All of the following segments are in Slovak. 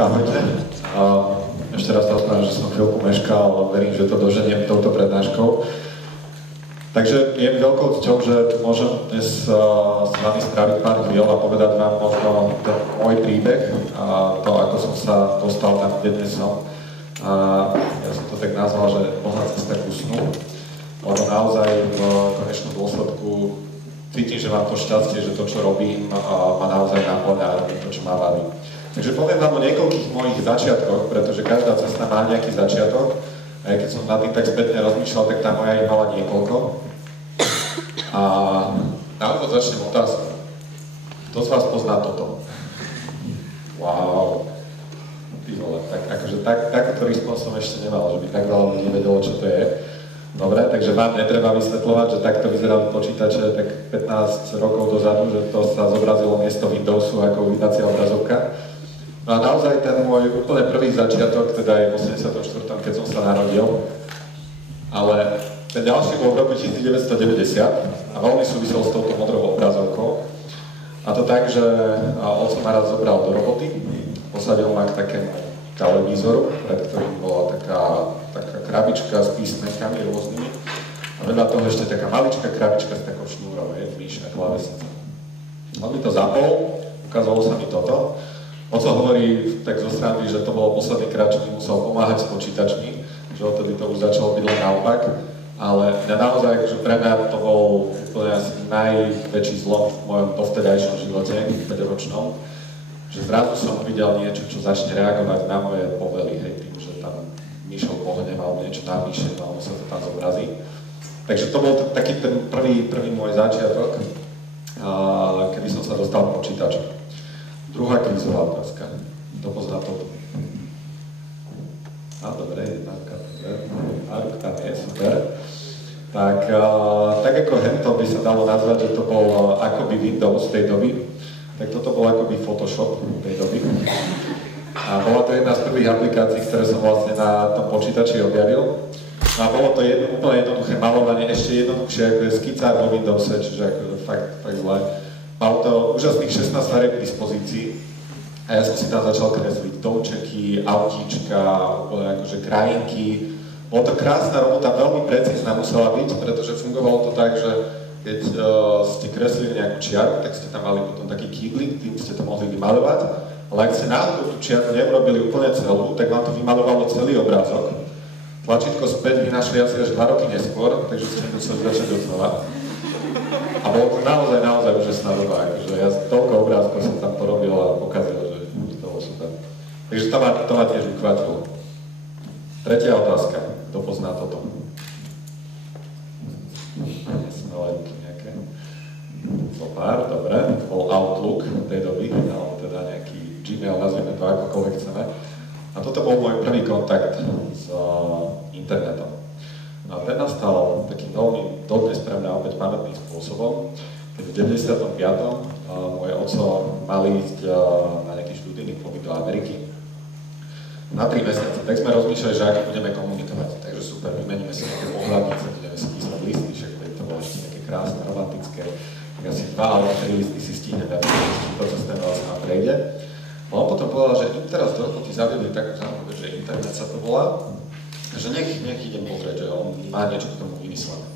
Ahojte. Ešte raz sa ospravedlňujem, že som chvíľku meškal, ale verím, že to doženiem touto prednáškou. Takže je mi veľkou cťou, že tu môžem dnes s vami spraviť pár chvíľ a povedať vám možno ten môj príbeh a to, ako som sa dostal tam, kde dnes som. Ja som to tak nazval, že boha cesta ku snu, lebo naozaj v konečnom dôsledku cítim, že mám to šťastie, že to, čo robím, ma naozaj náplňa a robím to, čo ma baví. Takže poviem vám o niekoľkých mojich začiatkoch, pretože každá cesta má nejaký začiatok. A keď som nad tým tak spätne rozmýšľal, tak tá moja ich mala niekoľko. A na úvod začnem otázku. Kto z vás pozná toto? Wow. Ty vole, tak akože takúto respons som ešte nemal, že by tak veľa ľudí vedelo, čo to je. Dobre, takže vám netreba vysvetľovať, že takto vyzerali počítače tak 15 rokov dozadu, že to sa zobrazilo miesto Windowsu ako uvítacia obrazovka. No a naozaj ten môj úplne prvý začiatok, teda je v 84., keď som sa narodil, ale ten ďalší bol v roku 1990 a veľmi súvisel s touto modrou obrazovkou. A to tak, že otco ma raz zobral do roboty, posadil ma k takému televízoru, pred ktorým bola taká krabička s písmenkami rôznymi a vedľa toho ešte taká maličká krabička s takou šnúrou, myš a klávesnica. On mi to zapol, ukázalo sa mi toto. Oco hovorí tak zo strany, že to bolo posledný krát, čo mi musel pomáhať s počítačmi, že odtedy to už začalo byť len naopak, ale mňa naozaj, akože pre mňa to bol úplne asi najväčší zlom v mojom dovtedajšom živote, 5-ročnom, že zrazu som videl niečo, čo začne reagovať na moje povely, hej, tým, že tam myšou pohnem alebo niečo napíše, alebo sa to tam zobrazí. Takže to bol taký ten prvý môj začiatok, kedy som sa dostal k počítaču. Druhá krízová otázka. Kto pozná toto? Dobre, jedna ruka, tam je, super. Tak ako hento by sa dalo nazvať, že to bol akoby Windows tej doby, tak toto bol akoby Photoshop tej doby. A bola to jedna z prvých aplikácií, ktoré som vlastne na tom počítači objavil. No a bolo to úplne jednoduché malovanie, ešte jednoduchšie ako je skicár vo Windowse, čiže akože fakt zle. Malo to úžasných 16 farieb k dispozícii a ja som si tam začal kresliť domčeky, autíčka, úplne akože krajinky. Bolo to krásna robota, veľmi precízna musela byť, pretože fungovalo to tak, že keď ste kreslili nejakú čiaru, tak ste tam mali potom taký kýblik, tým ste to mohli vymaľovať, ale ak ste náhodou tú čiaru neurobili úplne celú, tak vám to vymaľovalo celý obrázok. Tlačítko späť vy našli asi až 2 roky neskôr, takže ste museli začať odznova. A bolo to naozaj úžasná doba, akože ja toľko obrázkov som tam porobil a pokazil, že to bolo super. Takže to ma tiež uchvátilo. Tretia otázka, kto pozná toto? Nesmelé ruky nejaké. Zopár, dobre, to bol Outlook tej doby, alebo teda nejaký Gmail, nazvime to akokoľvek chceme. A toto bol môj prvý kontakt s internetom. No a ten nastal takým veľmi dodnes pre mňa opäť pamätným spôsobom, keď v 95. Moje otco mal ísť na nejaký študijný pobyt do Ameriky na 3 mesiace. Tak sme rozmýšľali, že ako budeme komunikovať. Takže super, vymeníme si nejaké pohľadnice, budeme si písať listy, však to bolo ešte také krásne, romantické. Tak asi 2 alebo 3 listy si stihneme, aby to cez ten vás nám prejde. No a potom povedal, že im teraz do roboty zaviedli takú zaujímavú, že internet sa to volá. Takže nech idem pozrieť, že on má niečo k tomu vymyslené.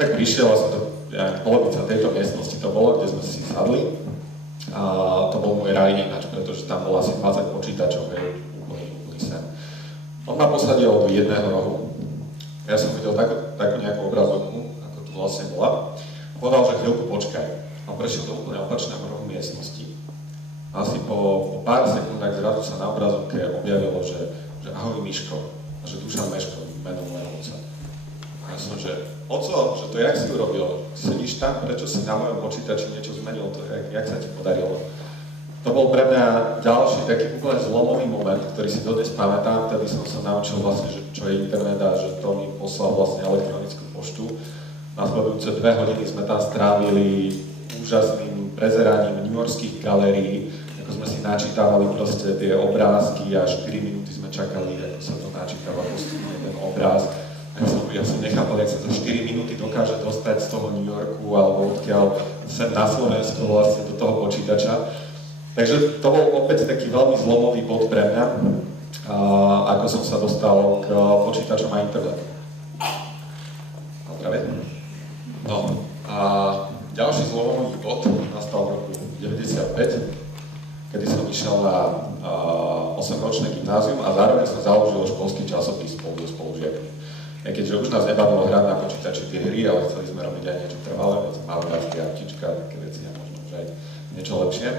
Tak prišiel asi polovica tejto miestnosti to bolo, kde sme si sadli. A to bol môj raj ináč, pretože tam bolo asi 20 počítačov, úplný sen. On ma posadil do jedného rohu. Ja som videl takú nejakú obrazovku, ako to vlastne bola. A povedal, že chvíľku počkaj. On prešiel do úplne opačného rohu miestnosti. Asi po pár sekundách zrazu sa na obrazovke objavilo, že ahoj Miško. A že Dušan Meško, menom môjho otca. A ja som, že oco, že to jak si urobil? Sedíš tam, prečo si na mojom počítači niečo zmenil, to jak sa ti podarilo? To bol pre mňa ďalší taký úplne zlomový moment, ktorý si dodnes pamätám, vtedy som sa naučil vlastne, že čo je internet a že to mi poslal vlastne elektronickú poštu. Nasledujúce 2 hodiny sme tam strávili úžasným prezeraním newyorských galérií, ako sme si načítavali proste tie obrázky a 4 minúty sme čakali, ako sa to načítava postupne ten obráz. Ja som nechápal, jak sa za 4 minúty dokáže dostať z toho New Yorku alebo odkiaľ sem na Slovensku vlastne do toho počítača. Takže to bol opäť taký veľmi zlomový bod pre mňa, ako som sa dostal k počítačom a internetu. No a ďalší zlomový bod nastal v roku 95, kedy som išiel na 8-ročné gymnázium a zároveň som založil školský časopis spolu so spolužiakmi. Keďže už nás nebavilo hrať na počítači tie hry, ale chceli sme robiť aj niečo trvalé, malovársky autička, také veci a možno už aj niečo lepšie,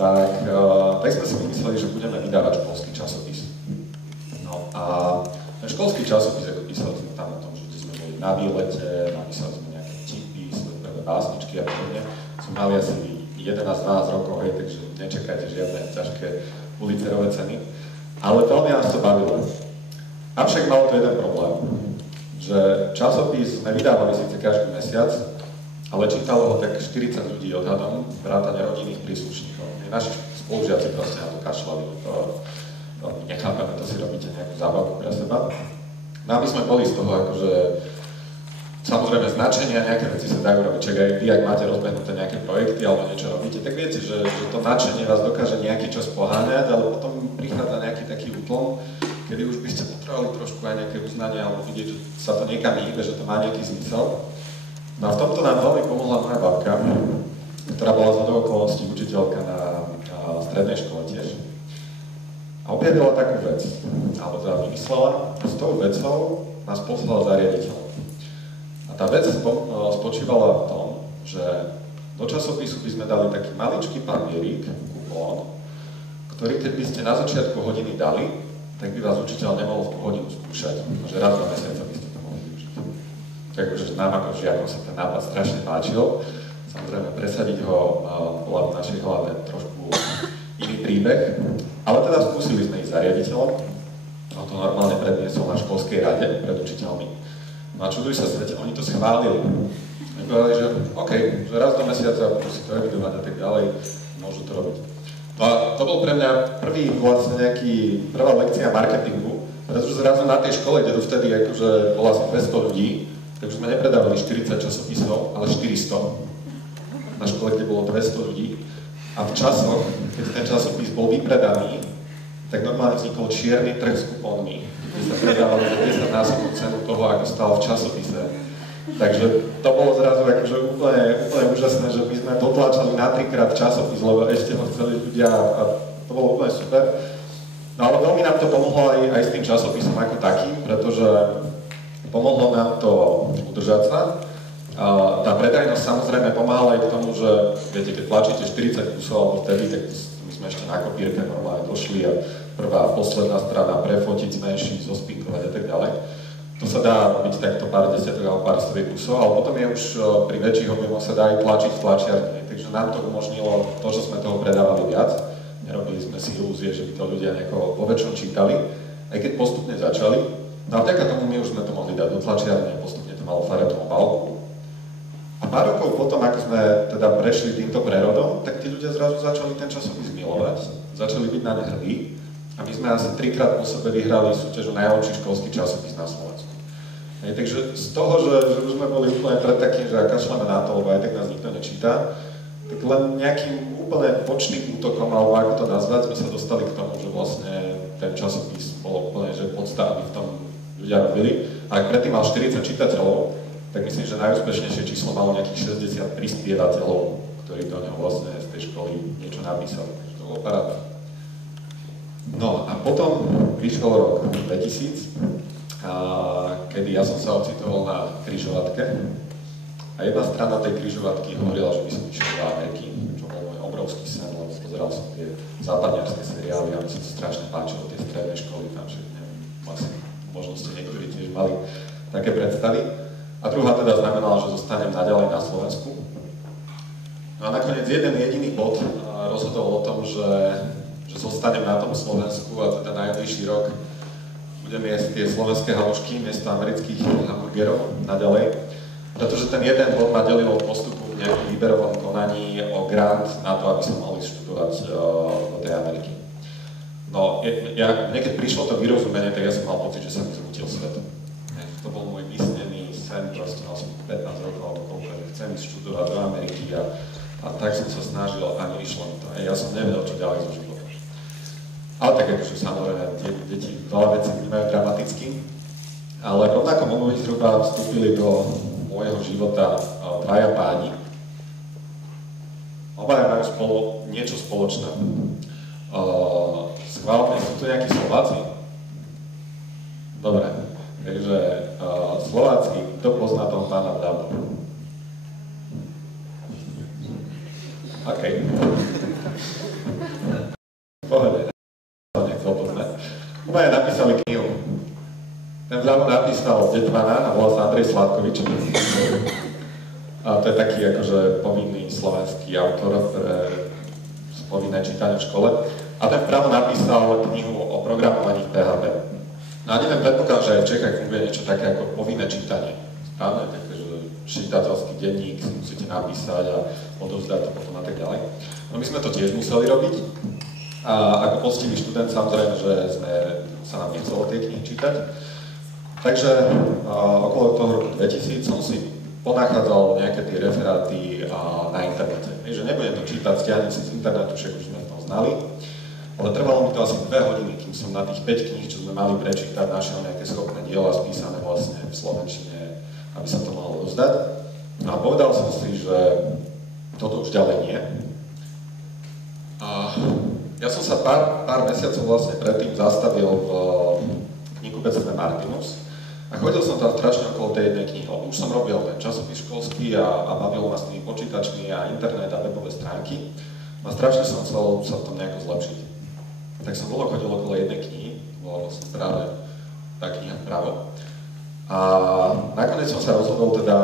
tak sme si vymysleli, že budeme vydávať školský časopis. No a ten školský časopis, ako písali sme tam o tom, že sme boli na výlete, napísali sme nejaké tipy, prvé básničky a podobne. Sme mali asi 11-12 rokov, hej, takže nečakajte žiadne ťažké ulicerové ceny. Ale veľmi nás to bavilo. Avšak malo to jeden problém, že časopis sme vydávali síce každý mesiac, ale čítalo ho tak 40 ľudí odhadom, vrátane rodinných príslušníkov. Naši spolužiaci proste na to kašľali, nechápeme, to si robíte nejakú zábavu pre seba. No a my sme boli z toho akože, samozrejme značenia, nejaké veci sa dajú robiť, čak aj vy, ak máte rozbehnuté nejaké projekty alebo niečo robíte, tak viete, že to nadšenie vás dokáže nejaký čas poháňať, ale potom prichádza nejaký taký útlom, kedy už by ste potrebovali trošku aj nejaké uznanie alebo vidieť, že sa to niekam hýbe, že to má nejaký zmysel. No a v tomto nám veľmi pomohla moja babka, ktorá bola z okolností učiteľka na strednej škole tiež. A objavila takú vec, alebo teda vymyslela, s tou vecou nás poslala za riaditeľom. A tá vec spočívala v tom, že do časopisu by sme dali taký maličký papierik, kupón, ktorý keď by ste na začiatku hodiny dali, tak by vás učiteľ nemohol v tú hodinu skúšať, že raz do mesiaca by ste to mohli využiť. Takže nám ako žiakom sa ten nápad strašne páčil. Samozrejme, presadiť ho bola v našej hlave trošku iný príbeh, ale teda skúsili sme ísť za riaditeľom. On to normálne predniesol na školskej rade pred učiteľmi. No a čuduj sa svete, oni to schválili. Oni povedali, že OK, že raz do mesiaca musí to evidovať a tak ďalej, môžu to robiť. No a to bol pre mňa prvá lekcia marketingu, pretože zrazu na tej škole, kde vtedy akože bola asi 200 ľudí, tak už sme nepredávali 40 časopisov, ale 400. Na škole, kde bolo 200 ľudí. A v časoch, keď ten časopis bol vypredaný, tak normálne vznikol čierny trh s kupónmi, kde sa predávali za 10-násobnú cenu toho, ako stalo v časopise. Takže to bolo zrazu akože úplne úžasné, že my sme dotláčali na 3-krát časopis, lebo ešte ho chceli ľudia a to bolo úplne super. No ale veľmi nám to pomohlo aj s tým časopisom ako takým, pretože pomohlo nám to udržať sa. Tá predajnosť samozrejme pomáhala aj k tomu, že viete, keď tlačíte 40 kusov alebo vtedy, tak my sme ešte na kopírke normálne došli a prvá a posledná strana prefotiť, zmenšiť, zospinkovať a tak ďalej. To sa dá robiť takto pár desiatok alebo pár stoviek kusov, ale potom je už pri väčších objemoch sa dá aj tlačiť v tlačiarni. Takže nám to umožnilo to, že sme toho predávali viac. Nerobili sme si ilúzie, že by to ľudia vo väčšom čítali, aj keď postupne začali. No a vďaka tomu my už sme to mohli dať do tlačiarne, postupne to malo farebnú obálku. A pár rokov potom, ako sme teda prešli týmto prerodom, tak tí ľudia zrazu začali ten časopis milovať, začali byť na ne hrdí. A my sme asi 3-krát po sebe vyhrali súťaž o najlepší školský časopis na Slovensku. Takže z toho, že už sme boli úplne pred takým, že kašľame na to, lebo aj tak nás nikto nečíta, tak len nejakým úplne počným útokom, alebo ako to nazvať, sme sa dostali k tomu, že vlastne ten časopis bol úplne že podsta, aby v tom ľudia robili. A ak predtým mal 40 čitateľov, tak myslím, že najúspešnejšie číslo malo nejakých 60 prispievateľov, ktorí do neho vlastne z tej školy niečo napísali. Takže to bolo paráda. No a potom vyšiel rok 2000, kedy ja som sa ocitol na križovatke a jedna strana tej križovatky hovorila, že by som išiel do Ameriky, čo bol môj obrovský sen, lebo pozeral som tie západňarské seriály a mi sa to strašne páčilo, tie stredné školy, tam že neviem, vlastne možno ste niektorí tiež mali také predstavy. A druhá teda znamenala, že zostanem naďalej na Slovensku. No a nakoniec jeden jediný bod rozhodol o tom, že zostanem na tom Slovensku a teda najbližší rok budem jesť tie slovenské halušky miesto amerických hamburgerov naďalej. Pretože ten jeden bod ma delil od postupu v nejakom výberovom konaní o grant na to, aby som mohol študovať do tej Ameriky. No, mne keď prišlo to vyrozumenie, tak ja som mal pocit, že sa mi zrútil svet. To bol môj vysnený sen, proste mal som 15 rokov alebo koľko, že chcem ísť študovať do Ameriky a A tak som sa snažil a neišlo mi to. Ja som nevedel, čo ďalej so životom. Ale tak akože samozrejme, tie deti veľa vecí vnímajú dramaticky, ale v rovnakom období zhruba vstúpili do môjho života dvaja páni. Obaja majú spolu niečo spoločné. Schválne, sú to nejakí Slováci? Dobre, takže Slováci, kto pozná toho pána Vľavo? OK. Pohode, to nechcel poznať. Obaja napísali knihu. Ten Vľavo napísal Detmana a volá sa Andrej Sládkovič. A to je taký akože povinný slovenský autor pre povinné čítanie v škole. A ten vpravo napísal knihu o programovaní v PHP. No a neviem, predpokladám, že aj v Čechách funguje niečo také ako povinné čítanie. Správne, takže čitateľský denník si musíte napísať a odovzdať to potom a tak ďalej. No my sme to tiež museli robiť. A ako poctivý študent samozrejme, že sa nám nechcelo tie knihy čítať. Takže okolo toho roku 2000 som si ponachádzal nejaké tie referáty na internete. Že nebudem to čítať, stiahnem si z internetu, však už sme to znali. Ale trvalo mi to asi 2 hodiny, kým som na tých 5 kníh, čo sme mali prečítať, našiel nejaké schopné diela spísané vlastne v slovenčine, aby sa to mohlo rozdať. No a povedal som si, že toto už ďalej nie. A ja som sa pár mesiacov vlastne predtým zastavil v knihkupectve Martinus. A chodil som tam strašne okolo tej jednej knihy, lebo už som robil ten časopis školský a bavil ma s tými počítačmi a internet a webové stránky. A strašne som chcel sa v tom nejako zlepšiť. Tak som dlho chodil okolo jednej knihy, bola som práve tá kniha vpravo. A nakoniec som sa rozhodol teda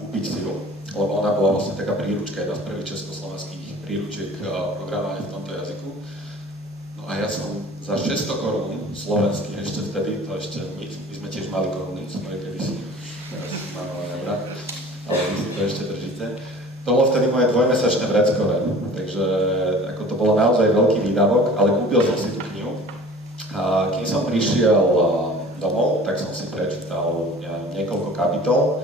kúpiť si ju, lebo ona bola vlastne taká príručka, jedna z prvých československých príručiek programovania v tomto jazyku. No a ja som za 600 korún slovenský, ešte vtedy, to ešte my sme tiež mali koruny, sme kedysi, teraz máme nebrať, ale vy si to ešte držíte. To bolo vtedy moje dvojmesačné vreckové, takže ako to bolo naozaj veľký výdavok, ale kúpil som si tú knihu. A kým som prišiel domov, tak som si prečítal niekoľko kapitol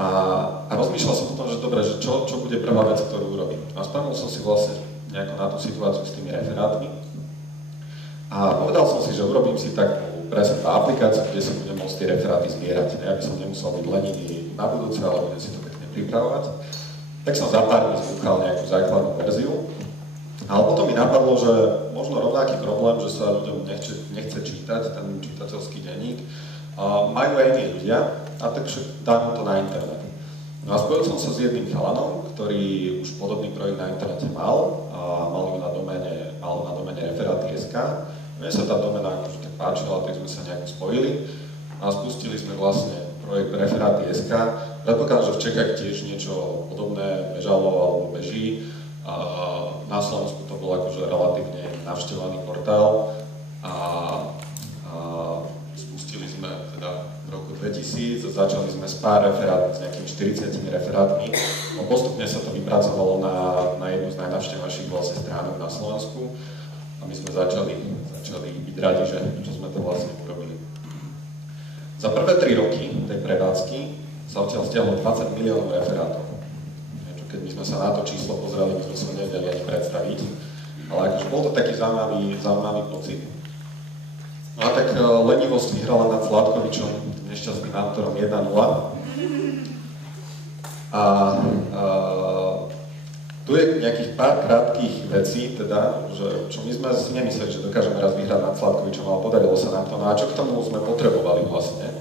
a rozmýšľal som o tom, že dobre, že čo bude prvá vec, ktorú urobím. A spomenul som si vlastne nejako na tú situáciu s tými referátmi. A povedal som si, že urobím si takú presnú aplikáciu, kde si budem môcť tie referáty zbierať, aby som nemusel byť lenivý na budúce, ale budem si to pekne pripravovať. Tak som za pár dní zbúchal nejakú základnú verziu. Ale potom mi napadlo, že možno rovnaký problém, že sa ľuďom nechce čítať ten čitateľský denník, majú aj iní ľudia, a takže dám to na internet. No a spojil som sa s jedným chalanom, ktorý už podobný projekt na internete mal, a mal na domene referáty.sk. Mne sa tá domena akože tak páčila, tak sme sa nejako spojili a spustili sme vlastne projekt referáty.sk. Predpokladám, že v Čechách tiež niečo podobné bežalo alebo beží. Na Slovensku to bol akože relatívne navštevovaný portál a spustili sme teda v roku 2000, začali sme s pár referátmi, s nejakými 40 referátmi. No postupne sa to vypracovalo na jednu z najnavštevovanejších vlastne stránok na Slovensku a my sme začali byť radi, že sme to vlastne urobili. Za prvé 3 roky tej prevádzky sa odtiaľ stiahlo 20 miliónov referátov. Keď my sme sa na to číslo pozreli, my sme sa nevedeli ani predstaviť, ale akože bol to taký zaujímavý pocit. No a tak lenivosť vyhrala nad Sládkovičom, nešťastným autorom 1-0. A tu je nejakých pár krátkých vecí, teda, čo my sme si nemysleli, že dokážeme raz vyhrať nad Sládkovičom, ale podarilo sa nám to. No a čo k tomu sme potrebovali vlastne?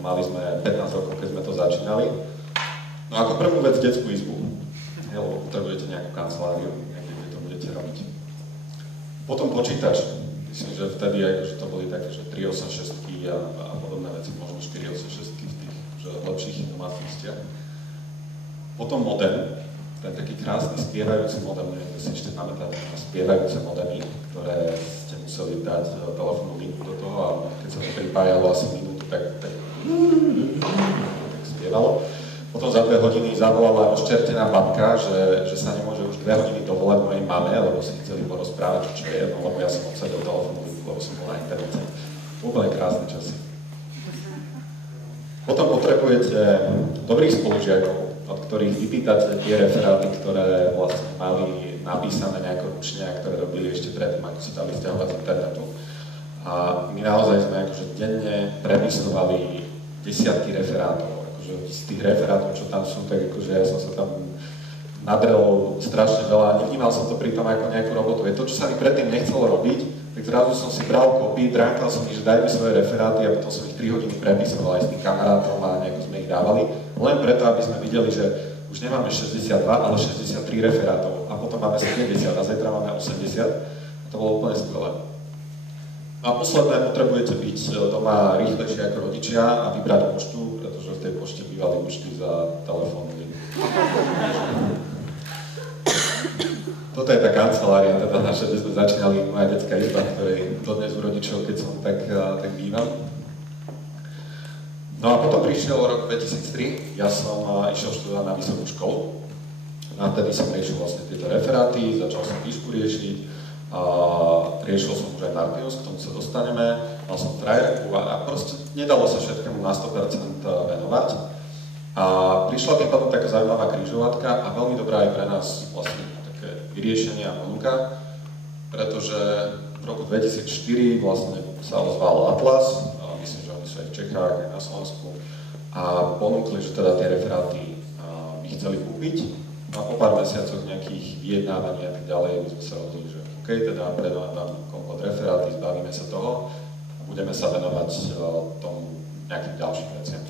Mali sme 15 rokov, keď sme to začínali. No ako prvú vec detskú izbu, lebo potrebujete nejakú kanceláriu, kde to budete robiť. Potom počítač. Myslím, že vtedy akože to boli také, že 386 a podobné veci, možno 486 v tých lepších domácnostiach. Potom modem, ten taký krásny spievajúci modem, neviem, si ešte pamätáte na spievajúce modemy, ktoré ste museli dať telefónnu linku do toho a keď sa to pripájalo asi minútu, tak spievalo. Potom za 2 hodiny zavolala rozčertená babka, že sa nemôže už 2 hodiny dovolať mojej mame, lebo si chceli porozprávať, čo je, no lebo ja som obsadil telefónu, lebo som bol na internete. Úplne krásne časy. Potom potrebujete dobrých spolužiakov, od ktorých vypýtate tie referáty, ktoré vlastne mali napísané nejako ručne a ktoré robili ešte predtým, ako sa dali stiahovať z internetu. A my naozaj sme akože denne prepisovali desiatky referátov. Akože z tých referátov, čo tam sú, tak akože ja som sa tam nadrel strašne veľa. Nevnímal som to pritom ako nejakú robotu. Je to, čo sa mi predtým nechcelo robiť, tak zrazu som si bral kopy, dránkal som ich, že daj mi svoje referáty a potom som ich 3 hodiny prepisoval aj s tým kamarátom a nejako sme ich dávali. Len preto, aby sme videli, že už nemáme 62, ale 63 referátov a potom máme 70 a zajtra máme 80. A to bolo úplne skvelé. A posledné, potrebujete byť doma rýchlejšie ako rodičia a vybrať poštu, pretože v tej pošte bývali účty za telefóny. Toto je tá kancelária, teda naša, kde sme začínali, moja detská izba, ktorej dodnes u rodičov, keď som tak bývam. No a potom prišiel rok 2003, ja som išiel študovať na vysokú školu. A vtedy som riešil vlastne tieto referáty, začal som výšku riešiť, riešil som už aj Martinus, k tomu sa dostaneme, mal som frajerku a proste nedalo sa všetkému na 100% venovať. A prišla tým potom taká zaujímavá križovatka a veľmi dobrá aj pre nás vlastne vyriešenie a ponuka, pretože v roku 2004 vlastne sa ozval Atlas, myslím, že oni sú aj v Čechách, aj na Slovensku, a ponúkli, že teda tie referáty by chceli kúpiť. A po pár mesiacoch nejakých vyjednávaní a tak ďalej by sme sa rozhodli, že OK, teda predáme vám komplet referáty, zbavíme sa toho a budeme sa venovať tomu nejakým ďalším veciam.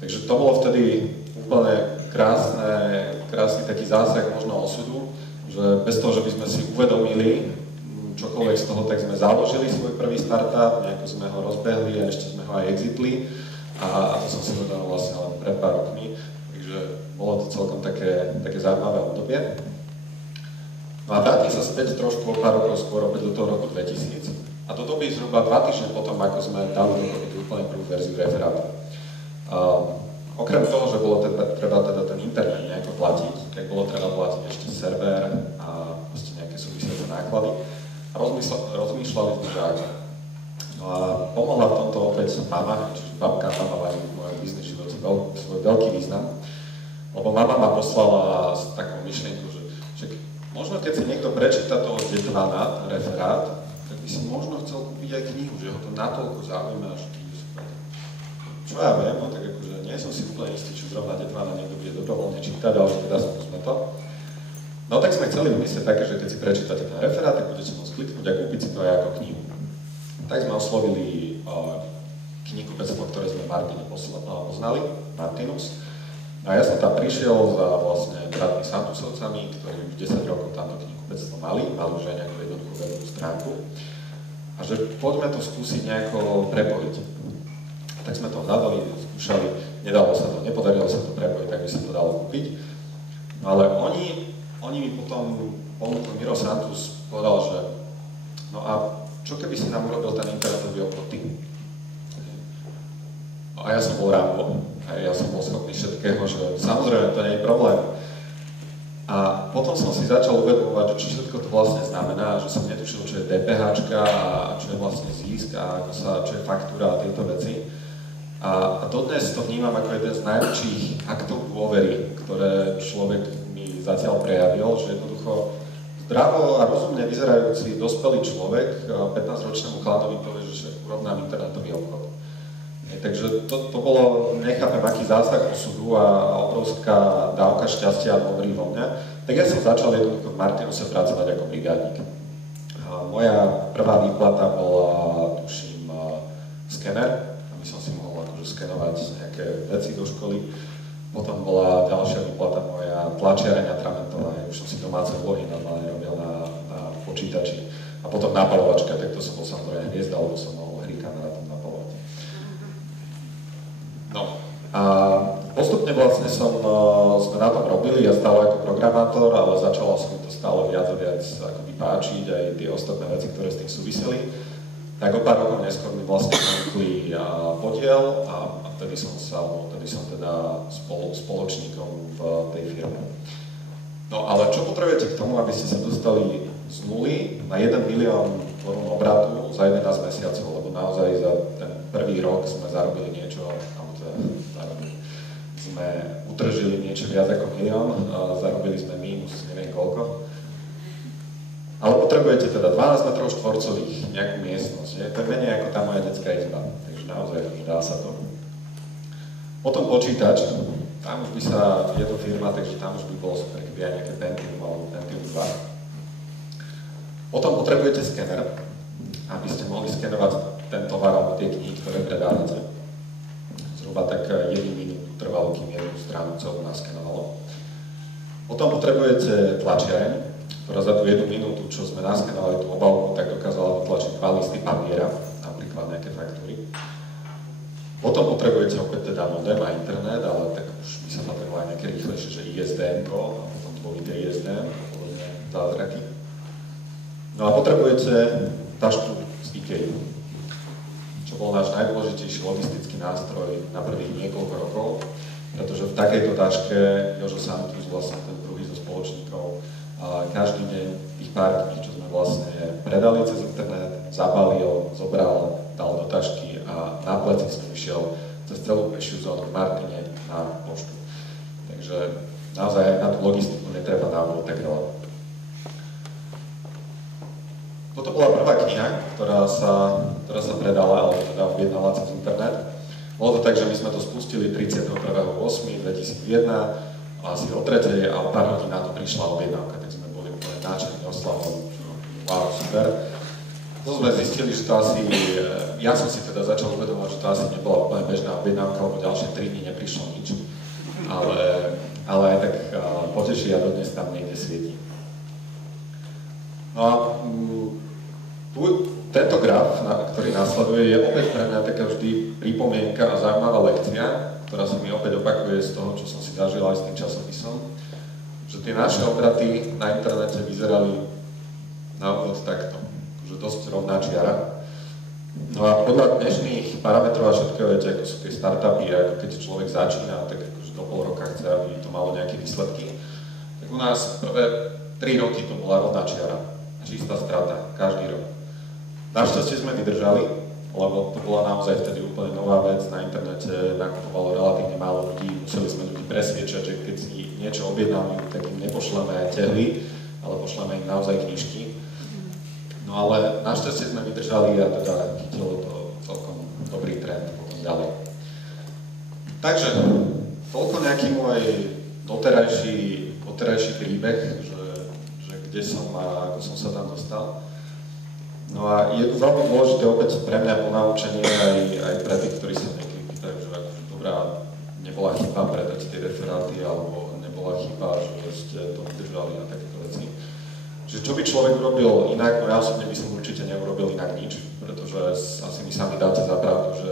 Takže to bolo vtedy úplne krásny taký zásah možno osudu, že bez toho, že by sme si uvedomili čokoľvek z toho, tak sme založili svoj prvý startup, nejako sme ho rozbehli a ešte sme ho aj exitli a to som si uvedomil vlastne len pred pár rokmi, takže bolo to celkom také zaujímavé obdobie. No a vrátim sa späť trošku o pár rokov skôr, opäť do toho roku 2000 a do doby zhruba 2 týždne potom, ako sme dali dokopy úplne prvú verziu referátu. Okrem toho, že bolo treba teda ten internet nejako platiť, tak bolo treba platiť ešte server a proste nejaké súvisiace náklady. A rozmýšľali sme, že ako. No a pomohla v tomto opäť mama, čiže babka, mama majú v mojom biznis živote svoj veľký význam. Lebo mama ma poslala s takou myšlienkou, že možno keď si niekto prečíta toho Detvana, ten referát, tak by si možno chcel kúpiť aj knihu, že ho to natoľko zaujíma, že čo ja viem, no tak akože nie som si úplne istý, čo zrovna Detvana niekto bude dobrovoľne čítať, ale teda skúsme to. No tak sme chceli vymyslieť také, že keď si prečítate ten referát, tak budete môcť kliknúť a kúpiť si to aj ako knihu. Tak sme oslovili knihkupectvo, ktoré sme Martine poznali, Martinus. A ja som tam prišiel za vlastne bratmi Santusovcami, ktorí už 10 rokov tam to knihkupectvo mali už aj nejakú jednoduchú webovú stránku. A že poďme to skúsiť nejako prepojiť. Tak sme to hľadali, skúšali, nedalo sa to, nepodarilo sa to prepojiť, tak by sa to dalo kúpiť. No ale oni mi potom ponúkli, Miro Santus povedal, že no a čo keby si nám urobil ten internetový obchod ty? No a ja som bol Rambo, ja som bol schopný všetkého, že samozrejme to nie je problém. A potom som si začal uvedomovať, čo všetko to vlastne znamená, že som netušil, čo je DPH a čo je vlastne zisk a čo je faktúra a tieto veci. A dodnes to vnímam ako jeden z najväčších aktov dôvery, ktoré človek mi zatiaľ prejavil, že jednoducho zdravo a rozumne vyzerajúci dospelý človek 15-ročnému chlanovi povie, že urob nám internetový obchod. Takže to bolo, nechápem, aký zásah osudu a obrovská dávka šťastia a dôvery vo mňa. Tak ja som začal jednoducho v Martinuse pracovať ako brigádnik. Moja prvá výplata bola, tuším, skener, aby som si mohol skenovať nejaké veci do školy. Potom bola ďalšia výplata moja tlačiareň atramentová, už som si domáce vlohy normálne robil na počítači. A potom napalovačka, tak to som bol samozrejme hviezda, alebo som mohol hry kamarátom napalovať. No a postupne vlastne sme na tom robili, ja stále ako programátor, ale začalo sa mi to stále viac a viac akoby páčiť, aj tie ostatné veci, ktoré s tým súviseli. Tak o pár rokov neskôr mi vlastne ponúkli podiel a vtedy som teda spoločníkom v tej firme. No ale čo potrebujete k tomu, aby ste sa dostali z nuly na 1 milión korún obratu za 11 mesiacov, lebo naozaj za ten prvý rok sme zarobili niečo, sme utržili niečo viac ako 1 000 000, zarobili sme mínus neviem koľko. Ale potrebujete teda 12 metrov štvorcových, nejakú miestnosť, je? To je menej ako tá moja detská izba, takže naozaj dá sa to. Potom počítač, tam už by sa, je to firma, takže tam už by bolo super, keby aj nejaké Pentium alebo Pentium 2. Potom potrebujete skener, aby ste mohli skenovať ten tovar alebo tie knihy, ktoré predávate. Zhruba tak 1 minútu trvalo, kým jednu stranu celú naskenovalo. Potom potrebujete tlačiareň, ktorá za tú 1 minútu, čo sme naskenovali tú obálku, tak dokázala vytlačiť 2 listy papiera, napríklad nejaké faktúry. Potom potrebujete opäť teda modem a internet, ale tak už by sa patrilo aj nejaké rýchlejšie, že ISDN a potom dvojité ISDN a podobne zázraky. No a potrebujete tašku z IKEA, čo bol náš najdôležitejší logistický nástroj na prvých niekoľko rokov, pretože v takejto taške Jožo Santus, vlastne ten druhý zo spoločníkov, každý deň tých pár kníh, čo sme vlastne predali cez internet, zabalil, zobral, dal do tašky a na pleci som išiel cez celú pešiu zónu v Martine na poštu. Takže naozaj aj na tú logistiku netreba návod tak veľa. Toto bola prvá kniha, ktorá sa predala, alebo teda objednala cez internet. Bolo to tak, že my sme to spustili 31.8.2001, asi o 3. a o pár hodín na to prišla objednávka, tak sme boli úplne náčení, oslavovali, wow, super. To sme zistili, že to asi, ja som si teda začal uvedomať, že to asi nebola úplne bežná objednávka, lebo ďalšie 3 dní neprišlo nič, ale aj tak poteší a dodnes tam niekde svieti. No a tento graf, ktorý následuje, je opäť pre mňa taká vždy pripomienka a zaujímavá lekcia, ktorá sa mi opäť opakuje z toho, čo som si zažil aj s tým časopisom, že tie naše obraty na internete vyzerali na úvod takto, že dosť rovná čiara. No a podľa dnešných parametrov a všetkého, viete, ako sú tie startupy, ako keď človek začína, tak akože do pol roka chce, aby to malo nejaké výsledky, tak u nás prvé 3 roky to bola rovná čiara, čistá strata, každý rok. Našťastie sme vydržali, lebo to bola naozaj vtedy úplne nová vec, na internete nakupovalo relatívne málo ľudí, museli sme ľudí presviečať, že keď si niečo objednáme, tak im nepošleme tehly, ale pošleme im naozaj knižky. No ale našťastie sme vydržali a teda chytilo to celkom dobrý trend potom ďalej. Takže toľko nejaký môj doterajší príbeh, že kde som a ako som sa tam dostal. No a je tu veľmi dôležité opäť pre mňa ponaučenie aj pre tých, ktorí sa niekedy pýtajú, že akože dobrá, nebola chyba predať tie referáty, alebo nebola chyba, že ste to vydržali a takéto veci. Že čo by človek urobil inak, no ja osobne by som určite neurobil inak nič, pretože asi mi sami dáte za pravdu, že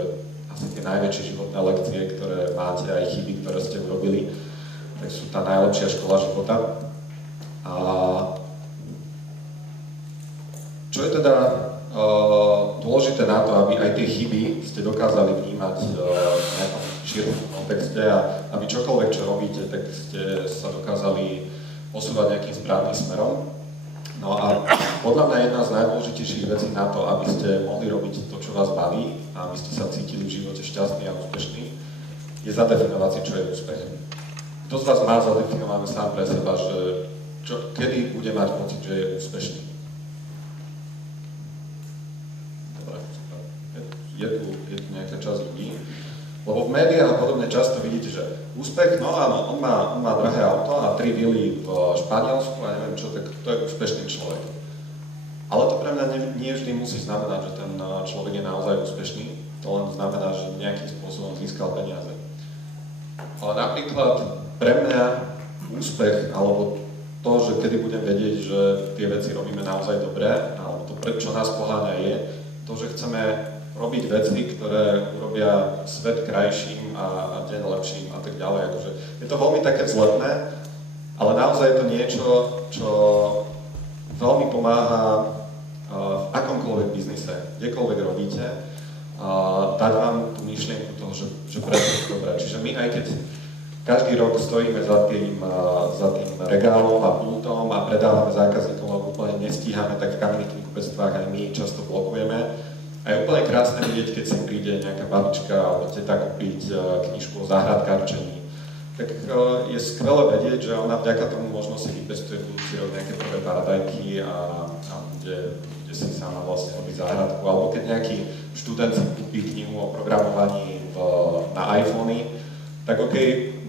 asi tie najväčšie životné lekcie, ktoré máte, aj chyby, ktoré ste urobili, tak sú tá najlepšia škola života. A čo je teda dôležité na to, aby aj tie chyby ste dokázali vnímať v nejakom širšom kontexte a aby čokoľvek, čo robíte, tak ste sa dokázali posúvať nejakým správnym smerom. No a podľa mňa jedna z najdôležitejších vecí na to, aby ste mohli robiť to, čo vás baví a aby ste sa cítili v živote šťastný a úspešný, je zadefinovať si, čo je úspech. Kto z vás má zadefinované sám pre seba, že kedy bude mať pocit, že je úspešný? Je tu nejaká časť ľudí, lebo v médiách a podobne často vidíte, že úspech, no áno, on má drahé auto a 3 vily v Španielsku a neviem čo, tak to je úspešný človek. Ale to pre mňa nie vždy musí znamenať, že ten človek je naozaj úspešný, to len znamená, že nejakým spôsobom získal peniaze. Ale napríklad pre mňa úspech, alebo to, že kedy budem vedieť, že tie veci robíme naozaj dobre, alebo to, čo nás poháňa, je to, že chceme robiť veci, ktoré urobia svet krajším a deň lepším a tak ďalej. Akože je to veľmi také vzletné, ale naozaj je to niečo, čo veľmi pomáha v akomkoľvek biznise, kdekoľvek robíte, dať vám tú myšlienku toho, že prečo je to dobré. Čiže my aj keď každý rok stojíme za tým regálom a pultom a predávame zákazníkom, lebo úplne nestíhame, tak v kamenných knihkupectvách aj my často blokujeme. A je úplne krásne vidieť, keď si príde nejaká babička alebo teta kúpiť knižku o záhradkárčení tak je skvelé vedieť, že ona vďaka tomu možno si vypestuje budúci rok nejaké prvé paradajky a kde si sama vlastne robí záhradku, alebo keď nejaký študent si kúpi knihu o programovaní na iPhony, tak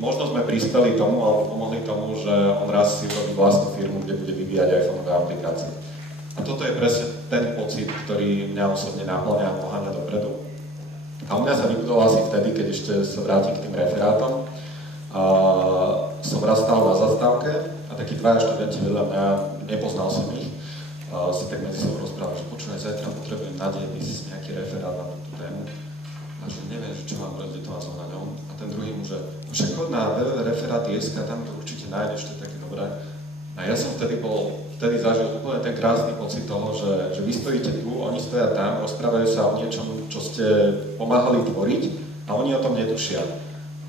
možno sme prispeli tomu, alebo pomohli tomu, že on raz si robí vlastnú firmu, kde bude vyvíjať iPhoneové aplikácie. A toto je presne ten pocit, ktorý mňa osobne naplňa a poháňa dopredu. A u mňa sa vybudoval asi vtedy, keď ešte sa vrátim k tým referátom. Som raz stál na zastávke a takí dvaja študenti vedľa mňa, nepoznal som ich, si tak medzi sebou rozprával, že počúvaj, zajtra potrebujem na dejepis nejaký referát na túto tému. A že neviem, čo mám robiť, to vás na ňom. A ten druhý mu, že však chod na www.referáty.sk, tam to určite nájdeš, to je také dobré. A ja som vtedy zažil úplne ten krásny pocit toho, že vy stojíte tu, oni stoja tam, rozprávajú sa o niečom, čo ste pomáhali tvoriť a oni o tom netušia.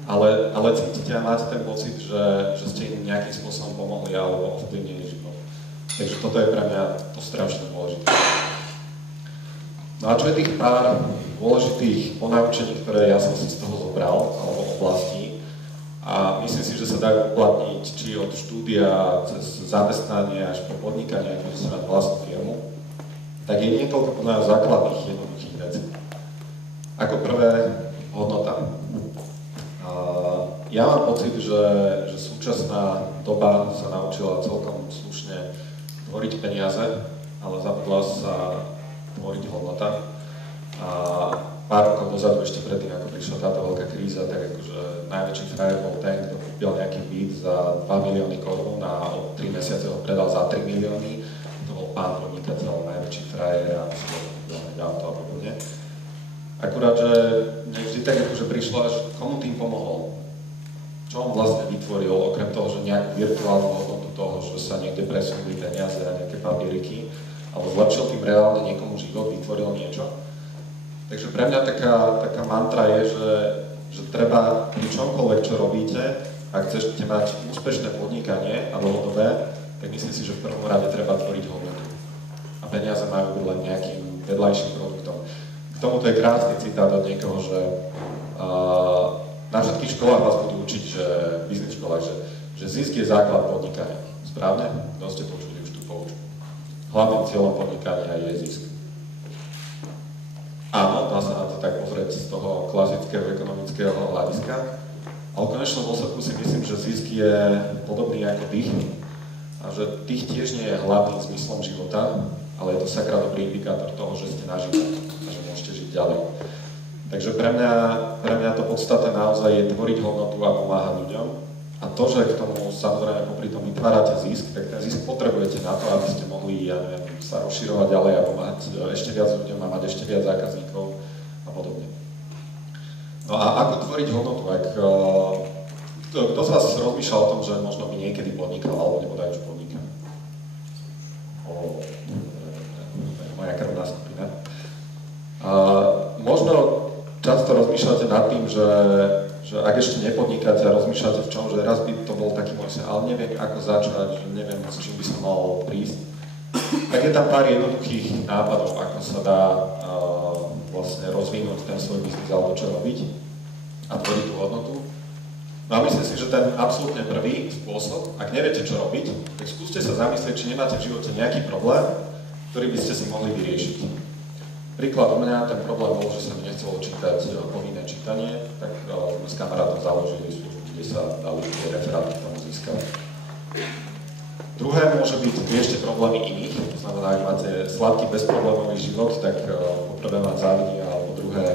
Ale cítite a máte ten pocit, že ste im nejakým spôsobom pomohli alebo ovplyvnili život. Takže toto je pre mňa to strašne dôležité. No a čo je tých pár dôležitých ponaučení, ktoré ja som si z toho zobral, alebo oblastí, a myslím si, že sa dajú uplatniť či od štúdia cez zamestnanie až po podnikanie, ak budete mať vlastnú firmu, tak je niekoľko základných jednoduchých vecí. Ako prvé, hodnota. Ja mám pocit, že súčasná doba sa naučila celkom slušne tvoriť peniaze, ale zabudla sa tvoriť hodnota. A pár rokov dozadu, ešte predtým, ako prišla táto veľká kríza, tak akože najväčší frajer bol ten, kto kúpil nejaký byt za 2 milióny korún a o 3 mesiace ho predal za 3 milióny. To bol pán podnikateľ, najväčší frajer a kúpil auto a podobne. Akurát, že mne vždy tak akože prišlo, až komu tým pomohol. Čo on vlastne vytvoril, okrem toho, že nejakú virtuálnu hodnotu toho, že sa niekde presunuli peniaze a nejaké papieriky, ale zlepšil tým reálne niekomu život, vytvoril niečo. Takže pre mňa taká mantra je, že treba pri čomkoľvek, čo robíte, ak chcete mať úspešné podnikanie a dlhodobé, tak myslím si, že v prvom rade treba tvoriť hodnotu. A peniaze majú byť len nejakým vedľajším produktom. K tomuto je krásny citát od niekoho, že na všetkých školách vás budú učiť, že v biznis školách, že zisk je základ podnikania. Správne? Kto ste počuli už tú poučku? Hlavným cieľom podnikania je zisk. Áno, dá sa na to tak pozrieť z toho klasického ekonomického hľadiska, ale v konečnom dôsledku si myslím, že zisk je podobný ako dých a že dých tiež nie je hlavným zmyslom života, ale je to sakra dobrý indikátor toho, že ste nažive a že môžete žiť ďalej. Takže pre mňa to podstatné naozaj je tvoriť hodnotu a pomáhať ľuďom. A to, že k tomu samozrejme popri tom vytvárate zisk, tak ten zisk potrebujete na to, aby ste mohli, ja neviem, sa rozširovať ďalej a pomáhať ešte viac ľuďom a mať ešte viac zákazníkov a podobne. No a ako tvoriť hodnotu? Kto z vás rozmýšľal o tom, že možno by niekedy podnikal, alebo nebodaj už podniká? Moja krvná skupina. Možno často rozmýšľate nad tým, že ak ešte nepodnikáte a rozmýšľate v čom, že raz by to bol taký môj sen, ale neviem ako začať, že neviem s čím by som mal prísť, tak je tam pár jednoduchých nápadov, ako sa dá vlastne rozvinúť ten svoj biznis alebo čo robiť a tvoriť tú hodnotu. No a myslím si, že ten absolútne prvý spôsob, ak neviete čo robiť, tak skúste sa zamyslieť, či nemáte v živote nejaký problém, ktorý by ste si mohli vyriešiť. Príklad u mňa, ten problém bol, že sa mi nechcelo čítať povinné čítanie, tak sme s kamarátom založili službu, kde sa dali tie referáty k tomu získať. Druhé môže byť riešte problémy iných, to znamená, ak máte sladký, bezproblémový život, tak poprvé mať závidí, alebo druhé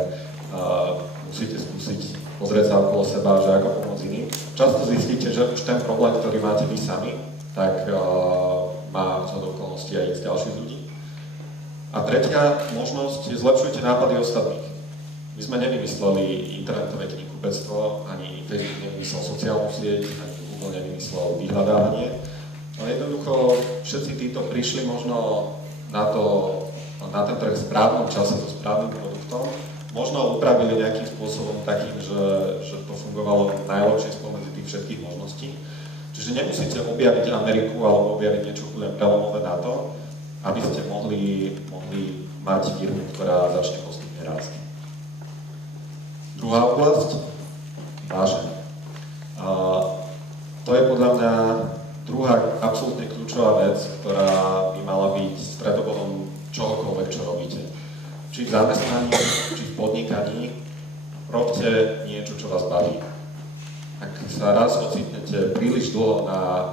musíte skúsiť pozrieť sa okolo seba, že ako pomôcť iným. Často zistíte, že už ten problém, ktorý máte vy sami, tak má vzhľad okolností aj x ďalších ľudí. A tretia možnosť je zlepšujte nápady ostatných. My sme nevymysleli internetové knihkupectvo, ani Facebook nevymyslel sociálnu sieť, ani Google nevymyslel vyhľadávanie. No jednoducho všetci títo prišli možno na ten trh v správnom čase so správnym produktom. Možno upravili nejakým spôsobom takým, že to fungovalo najlepšie spomedzi tých všetkých možností. Čiže nemusíte objaviť Ameriku alebo objaviť niečo úplne prelomové na to, aby ste mohli mať firmu, ktorá začne postupne rásť. Druhá oblasť, váženie. To je podľa mňa druhá absolútne kľúčová vec, ktorá by mala byť stredobodom čohokoľvek, čo robíte. Či v zamestnaní, či v podnikaní, robte niečo, čo vás baví. Ak sa raz ocitnete príliš dlho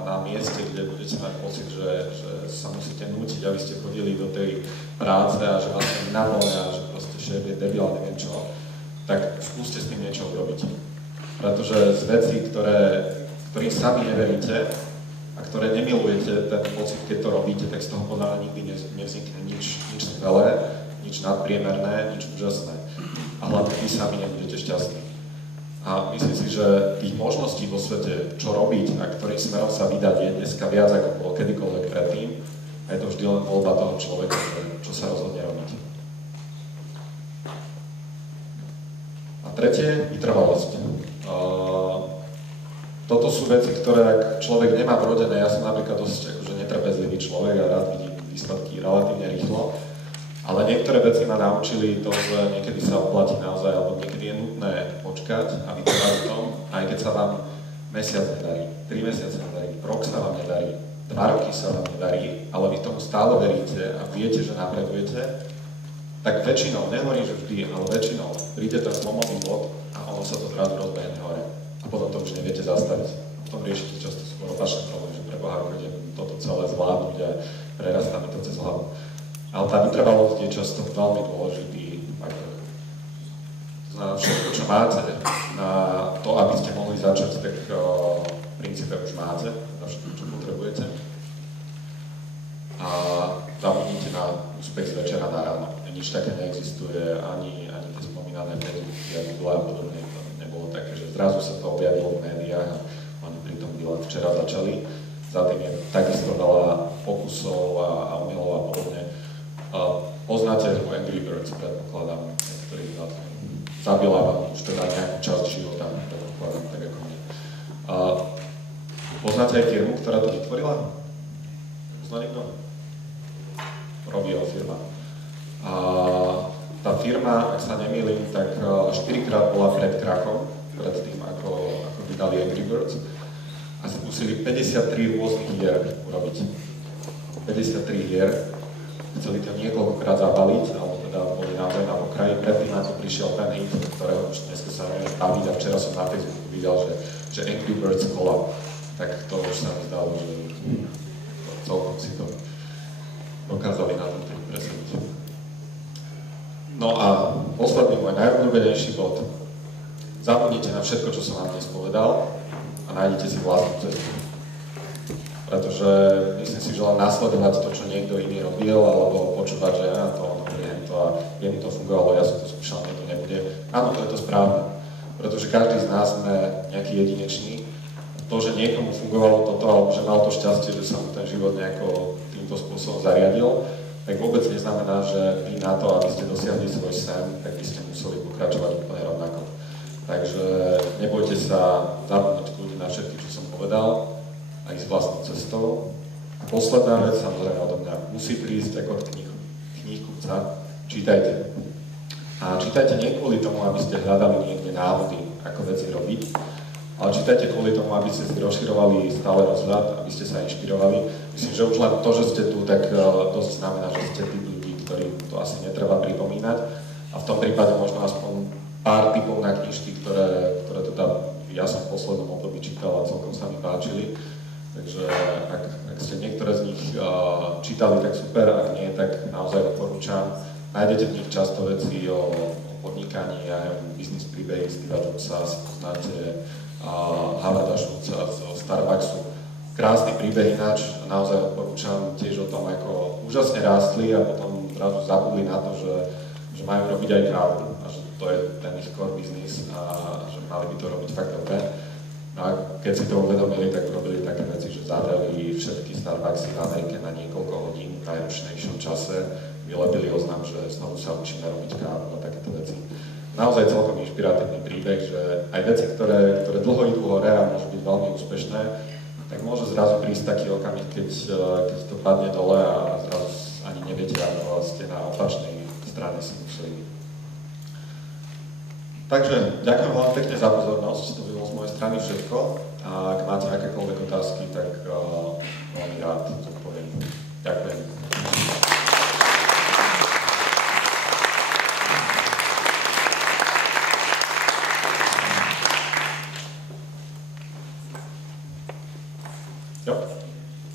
na mieste, kde budete mať pocit, že sa musíte nútiť, aby ste chodili do tej práce a že vás to naplňa, že proste šéf je debil a neviem čo, tak skúste s tým niečo urobiť. Pretože z vecí, ktorým sami neveríte a ktoré nemilujete, ten pocit, keď to robíte, tak z toho podľa nikdy nevznikne nič skvelé, nič nadpriemerné, nič úžasné. A hlavne vy sami nebudete šťastní. A myslím si, že tých možností vo svete, čo robiť a ktorým smerom sa vydať, je dneska viac, ako bolo kedykoľvek predtým. A je to vždy len voľba toho človeka, čo sa rozhodne robiť. A tretie, vytrvalosť. Toto sú veci, ktoré ak človek nemá vrodené, ja som napríklad dosť akože netrpezlivý človek a rád vidím výsledky relatívne rýchlo, ale niektoré veci ma naučili to, že niekedy sa oplatí naozaj, alebo niekedy je nutné počkať a vytrvať v tom, aj keď sa vám mesiac nedarí, 3 mesiace nedarí, rok sa vám nedarí, 2 roky sa vám nedarí, ale vy tomu stále veríte a viete, že napredujete, tak väčšinou, nehovorím, že vždy, ale väčšinou príde ten zlomový bod a ono sa to zrazu rozbehne hore. A potom to už neviete zastaviť. Potom riešite často skôr opačný problém, že preboha, idem toto celé zvládnuť a prerastá mi to cez hlavu. Ale tá vytrvalosť je často veľmi dôležitý faktor. To znamená, všetko, čo máte na to, aby ste mohli začať, tak v princípe už máte, na všetko, čo potrebujete. A zabudnite na úspech z večera na ráno. Nič také neexistuje, ani tie spomínané Facebooky a Google a podobne. To nebolo také, že zrazu sa to objavilo v médiách a oni pri tom len včera začali. Za tým je takisto veľa pokusov a omylov a podobne. Poznáte hru Angry Birds, predpokladám, ktorý zabila vám už teda nejakú časť života, predpokladám, tak ako mne. Poznáte aj firmu, ktorá to vytvorila? Pozná niekto? Robího firma. Tá firma, ak sa nemýlim, tak 4-krát bola pred krachom, pred tým, ako vydali Angry Birds, a skúsili 53 rôznych hier urobiť. 53 hier. Chceli to niekoľkokrát zabaliť, alebo teda boli naozaj na okraji. Predtým, ako prišiel ten hit, ktorého už dneska sa neviem baviť, a včera som na Facebooku videl, že Angry Birds kola, tak to už sa mi zdalo, že celkom si to dokázali na tom trhu presediť. No a posledný môj najobľúbenejší bod. Zabudnite na všetko, čo som vám dnes povedal a nájdete si vlastnú cestu. Pretože myslím si, že len nasledovať to, čo niekto iný robil, alebo počúvať, že ja to neviem to a je mi to fungovalo, ja som to skúšal, mne to nebude. Áno, to je to správne. Pretože každý z nás sme nejaký jedinečný. To, že niekomu fungovalo toto, alebo že mal to šťastie, že sa mu ten život nejako týmto spôsobom zariadil, tak vôbec neznamená, že vy na to, aby ste dosiahli svoj sen, tak by ste museli pokračovať úplne rovnako. Takže nebojte sa zabudnúť kľudne na všetky, čo som povedal, a ísť vlastnou cestou. A posledná vec, samozrejme odo mňa, musí prísť ako od knihkupca, čítajte. A čítajte nie kvôli tomu, aby ste hľadali niekde návody, ako veci robiť, ale čítajte kvôli tomu, aby ste si rozširovali stále rozhľad, aby ste sa inšpirovali. Myslím, že už len to, že ste tu, tak dosť znamená, že ste tí ľudí, ktorým to asi netreba pripomínať. A v tom prípade možno aspoň pár tipov na knižky, ktoré teda ja som v poslednom období čítal a celkom sa mi páčili. Takže ak ste niektoré z nich čítali, tak super, ak nie, tak naozaj odporúčam. Nájdete v nich často veci o podnikaní, aj business príbehy Steva Jobsa, poznáte Howarda Schultza z Starbucksu. Krásny príbeh ináč, naozaj odporúčam tiež o tom, ako úžasne rástli a potom zrazu zabudli na to, že majú robiť aj kávu a že to je ten ich core business a že mali by to robiť fakt dobre. No a keď si to uvedomili, tak robili také veci, že zavreli všetky Starbucksy v Amerike na niekoľko hodín v najručnejšom čase, vylepili oznam, že znovu sa učíme robiť kávu a takéto veci. Naozaj celkom inšpiratívny príbeh, že aj veci, ktoré dlho idú hore a môžu byť veľmi úspešné, tak môže zrazu prísť taký okamih, keď to padne dole a zrazu ani neviete, ako ste na opačnej strane si museli. Takže ďakujem veľmi pekne za pozornosť, to by bolo z mojej strany všetko. A ak máte akékoľvek otázky, tak veľmi rád zodpoviem. Ďakujem. Jo.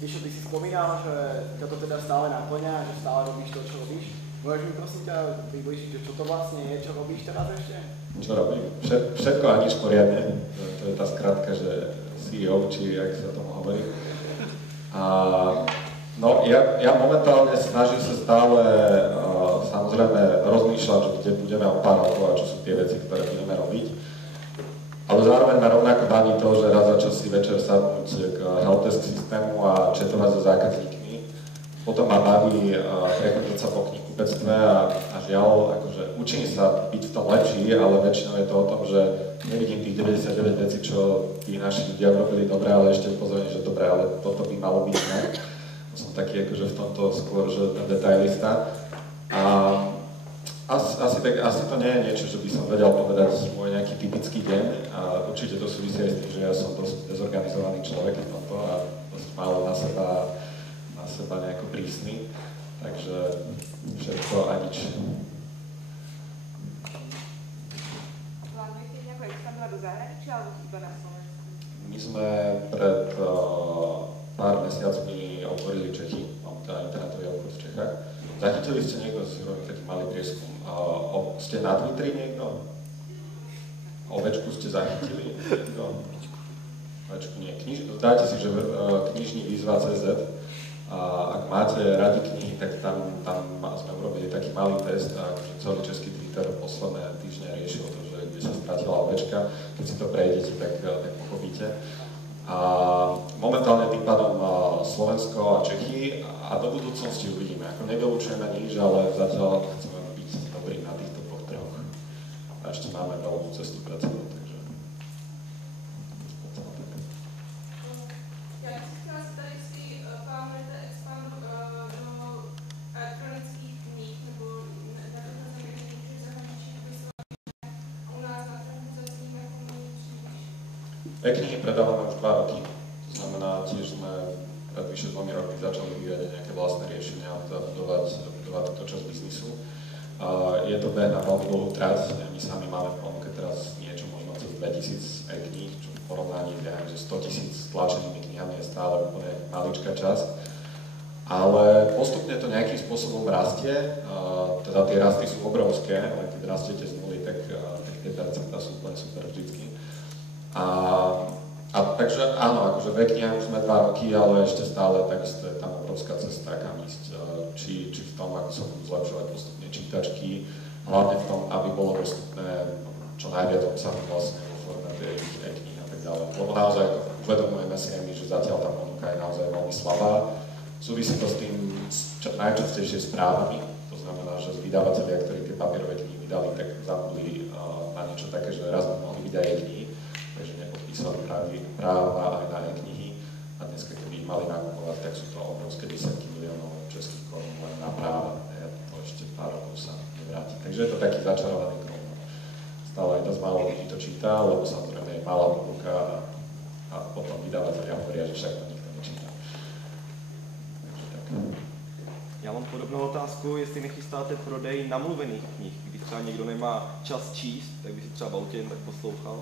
Mišo, ty si spomínal, že ťa to teda stále nakloňa, že stále robíš to, čo robíš. Môžeš mi prosím ťa približiť, že čo to vlastne je, čo robíš teraz ešte? Čo robím? Všetko a nič poriadne. To je tá skratka, že CEO, či jak sa tomu hovorí. No, ja momentálne snažím sa stále samozrejme rozmýšľať, že kde budeme o pár rokov a čo sú tie veci, ktoré budeme robiť. Ale zároveň ma rovnako baví to, že raz za čas si večer sadnúť k helpdesk systému a chatovať so zákazníkmi. Potom ma baví prechodiť sa po knihkupectve a žiaľ, akože učím sa byť v tom lepší, ale väčšinou je to o tom, že nevidím tých 99 vecí, čo tí naši ľudia robili dobre, ale ešte upozorním, že dobre, ale toto by malo byť ne. Som taký akože v tomto skôr, že ten detailista. Asi to nie je niečo, že by som vedel povedať môj nejaký typický deň a určite to súvisí aj s tým, že ja som dosť dezorganizovaný človek v tomto a dosť málo na seba nejako prísny, takže všetko a nič. Plánujete nejako expandovať do zahraničia alebo iba na Slovensku? My sme pred pár mesiacmi otvorili Čechy, mám teda internetový obchod v Čechách. Zachytili ste niekto, si robím taký malý prieskum. Ste na Twitteri niekto? Ovečku ste zachytili? Ovečku nie. Dajte si, že knižní výzva.cz. Ak máte radi knihy, tak tam sme urobili taký malý test a akože celý český Twitter posledné týždne riešil to, že kde sa stratila ovečka. Keď si to prejdete, tak pochopíte. A momentálne tým pádom Slovensko a Čechy a do budúcnosti uvidíme. Ako nevylučujeme nič, ale zatiaľ chceme byť dobrí na týchto dvoch trhoch. A ešte máme veľkú cestu pred sebou, takže... Ja si chcela spýtať, jestli plánujete expand do elektronických kníh, nebo na to znamená, že zahraničí vyslovene u nás na trhu zatím jako nejpříliš. E-knihy predávame už 2 roky, to znamená, tiež sme pred vyše 2 rokmi začali vyvíjať nejaké vlastné riešenia a budovať túto časť biznisu. Je to beh na veľmi dlhú trať, my sami máme v ponuke teraz niečo možno cez 2000 e-kníh, čo v porovnaní s 100 000 tlačenými knihami je stále úplne maličká časť. Ale postupne to nejakým spôsobom rastie, teda tie rasty sú obrovské, ale keď rastiete z nuly, tak tie percentá sú úplne super vždycky. Takže áno, akože v knihách už sme 2 roky, ale ešte stále takisto je tam obrovská cesta, kam ísť. Či v tom, ako sa budú zlepšovať postupne čítačky, hlavne v tom, aby bolo dostupné čo najviac obsahu vlastne vo forme tých e-kníh a tak ďalej. Lebo naozaj uvedomujeme si aj my, že zatiaľ tá ponuka je naozaj veľmi slabá. Súvisí to s tým najčastejšie správami, to znamená, že vydavatelia, ktorí tie papierové knihy vydali, tak zabudli na niečo také, že raz by mohli byť aj e-knihy, takže nepodpísali práva aj na e-knihy a dneska, keby ich mali nakupovať, tak sú to obrovské desiatky miliónov českých korún len na práva. To ešte pár rokov sa nevráti. Takže je to taký začarovaný kruh. Stále aj dosť málo ľudí to číta, lebo samozrejme je malá ponuka a potom vydavatelia hovoria, že však to nikto nečíta. Takže tak. Já mám podobnou otázku, jestli nechystáte prodej namluvených knih, když třeba někdo nemá čas číst, tak by si třeba v autě jen tak poslouchal.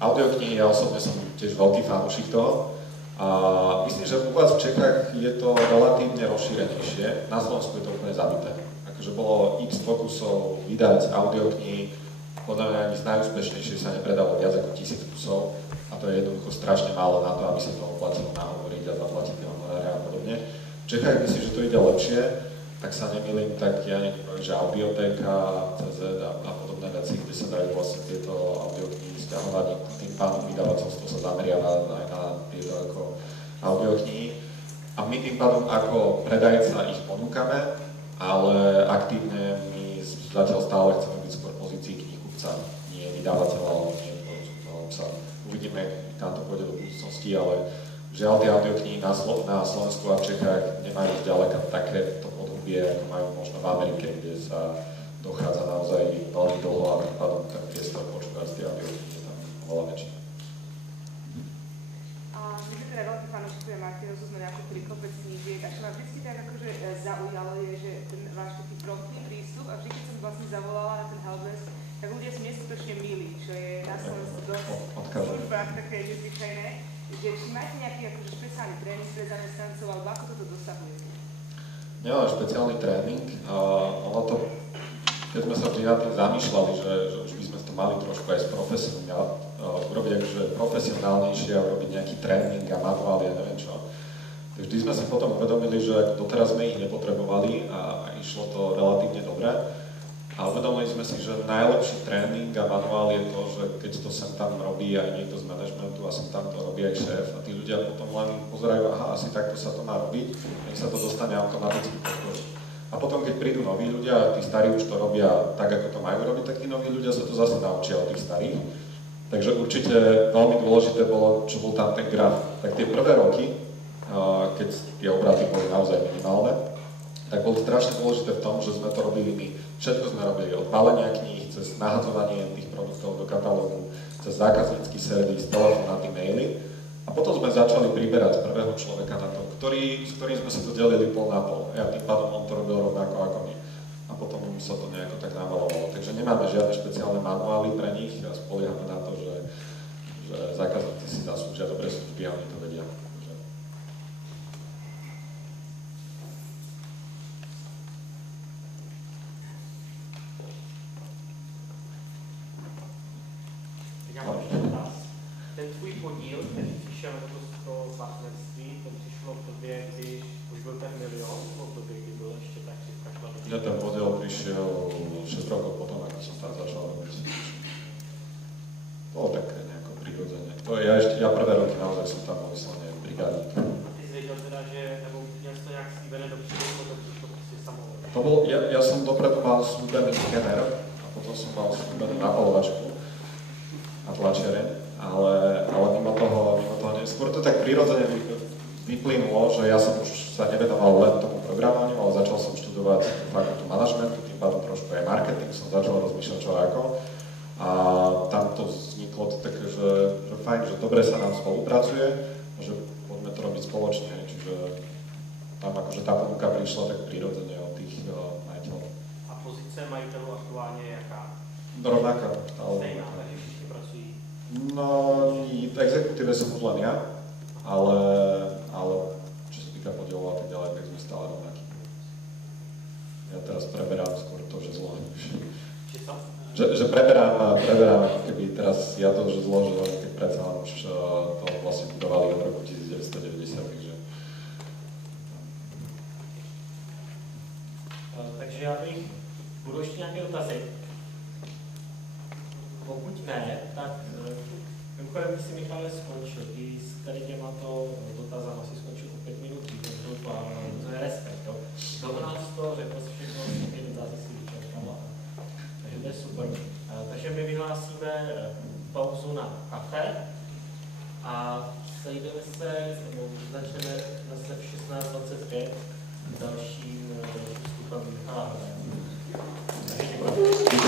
Audioknihy, ja osobne som tiež veľký fanúšik toho. Myslím, že u vás v Čechách je to relatívne rozšírenejšie, na Slovensku je to úplne zabité. Akože bolo x pokusov vydať audioknihy, podľa mňa ani z najúspešnejšie sa nepredalo viac ako 1000 kusov a to je jednoducho strašne málo na to, aby sa to oplatilo nahovoriť a zaplatiť tie honoráre a podobne. V Čechách myslím, že to ide lepšie, tak sa nemýlim, tak ja niekto poviem, že Audioteka, CZ a podobné veci, kde sa dajú vlastne tieto audioknihy stiahovať. Tým pádom vydavateľstvo sa zameriava aj na tieto ako audioknihy. A my tým pádom ako predajca ich ponúkame, ale aktívne my zatiaľ stále chceme byť skôr v pozícii knihkupca, nie vydavateľa, alebo nie tvorcu toho obsahu. Uvidíme, kam to pôjde do budúcnosti, ale žiaľ tie audioknihy na Slovensku a v Čechách nemajú zďaleka takéto podobie, ako majú možno v Amerike, kde sa dochádza naozaj veľmi dlho a tým pádom ten priestor počúvať tie audioknihy je tam oveľa väčší. My sme teda veľký fanúšikovia Martinosu, sme nejakú prikopec knížiek a čo ma vždy tak akože zaujalo je, že ten váš taký promptný prístup a vždy, keď som vlastne zavolala na ten helpdesk, tak ľudia sú neskutočne milí, čo je na Slovensku dosť v službách také nezvyčajné, že či máte nejaký akože špeciálny tréning pre zamestnancov, alebo ako toto dosahujete? Nemáme špeciálny tréning, ono to, keď sme sa vždy nad tým zamýšľali, že už by sme to mali trošku aj urobiť akože profesionálnejšie a urobiť nejaký tréning a manuály a neviem čo. Tak vždy sme si potom uvedomili, že doteraz sme ich nepotrebovali a išlo to relatívne dobre. A uvedomili sme si, že najlepší tréning a manuál je to, že keď to sem tam robí aj niekto z manažmentu a sem tam to robí aj šéf a tí ľudia potom len pozerajú, aha, asi takto sa to má robiť, nech sa to dostane automaticky pod kožu. A potom, keď prídu noví ľudia a tí starí už to robia tak, ako to majú robiť, tak tí noví ľudia sa to zase naučia od tých starých. Takže určite veľmi dôležité bolo, čo bol tam ten graf. Tak tie prvé roky, keď tie obraty boli naozaj minimálne, tak bolo strašne dôležité v tom, že sme to robili my. Všetko sme robili, od balenia kníh, cez nahadzovanie tých produktov do katalógu, cez zákaznícky servis, telefonáty, maily. A potom sme začali priberať prvého človeka na to, s ktorým sme si to delili pol na pol. Ja tým pádom on to robil rovnako ako my. A potom sa to nejako tak navalovalo. Takže nemáme žiadne špeciálne manuály pre nich a spoliehame na to, že zákazníci si zaslúžia dobré služby a oni to vedia. Ten tvůj podíl, který přišel z toho partnerství, to přišlo v době, když už byl ten milion, nebo v době, kdy byl ještě tak cifra šla? Ja ten podiel prišiel 6 rokov potom, ako som tam začal robiť. Bolo také nejako prirodzene. Ja prvé roky naozaj som tam bol vyslovene brigádnik. A ty jsi věděl teda, že, nebo měl jsi to nějak slíbené dopředu, potom to prostě samo? To bol, ja som dopredu mal slúbený skener a potom som mal slúbenú napalovačku a tlačiareň, ale mimo toho skôr to tak prirodzene vyplynulo, že ja som už sa nevenoval len tomu programovaniu, ale začal som študovať fakultu manažmentu, tým pádom trošku aj marketing, som začal rozmýšľať čo ako. A tam to vzniklo také, že fajn, že dobre sa nám spolupracuje, že poďme to robiť spoločne, čiže tam akože tá ponuka prišla tak prirodzene od tých majiteľov. A pozice majiteľov aktuálne je jaká? Rovnaká. Stejná, takže všichni pracují? No, v exekutíve som už len ja, ale čo sa týka podielov a tak ďalej, tak sme stále rovnakí. Ja teraz preberám skôr to, že zlo. Že preberám ako keby teraz ja to, že zlo, že keď predsa len už to vlastne budovali od roku 1990, takže... Takže já bych, budou ještě nějaké dotazy? Pokud ne, tak mimochodem, když si Michale skončil, i s tady těmato dotazama si skončil o 5 minut, to je respekt, jo. Dohnal z toho, řekl si všechno, všechny dotazy si vyčerpal, takže to je super. Takže my vyhlásíme pauzu na kafe a sejdeme se, nebo začneme zase v 16:25 dalším vstupem Michala Hrada. Takže děkuji.